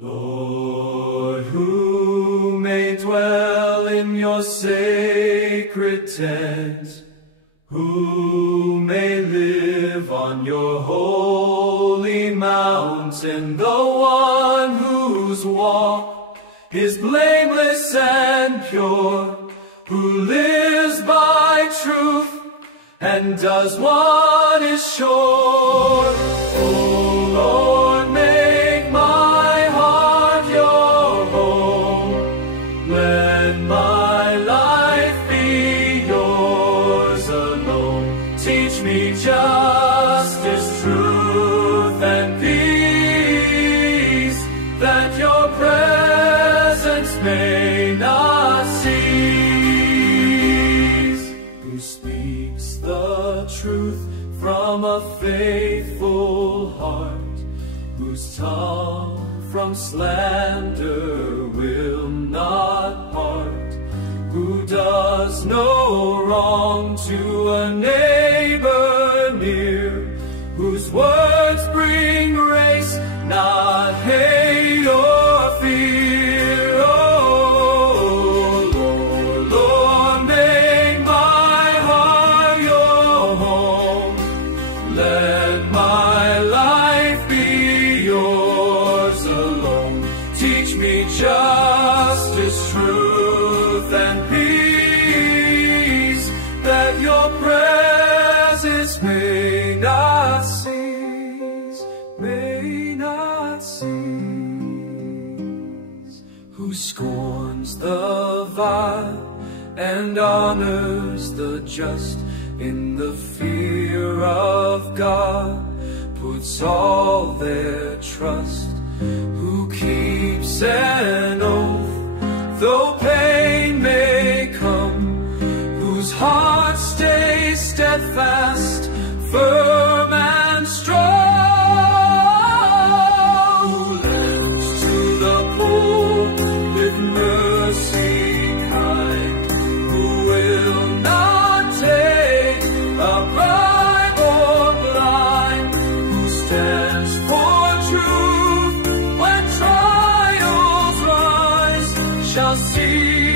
Lord, who may dwell in your sacred tent, who may live on your holy mountain, the one whose walk is blameless and pure, who lives by truth and does what is sure. O Lord, make my heart your home. Let my life be yours alone. Teach me justice, truth, and peace, that your presence may not cease. Who speaks the truth from a faithful heart, whose tongue from slander will not part, who does no wrong to a neighbor near, whose words bring grace, not hate or fear. Oh, Lord, Lord, make my heart your home. Let my life be yours alone. Teach me justice, truth, and peace, that your presence may not cease, may not cease. Who scorns the vile and honors the just, in the fear of God puts all their trust, who keeps an oath though pain may come, whose heart stays steadfast, firm and strong, who lends to the poor with mercy kind, who will not take a bribe or blind, who stands for truth when trials rise, shall see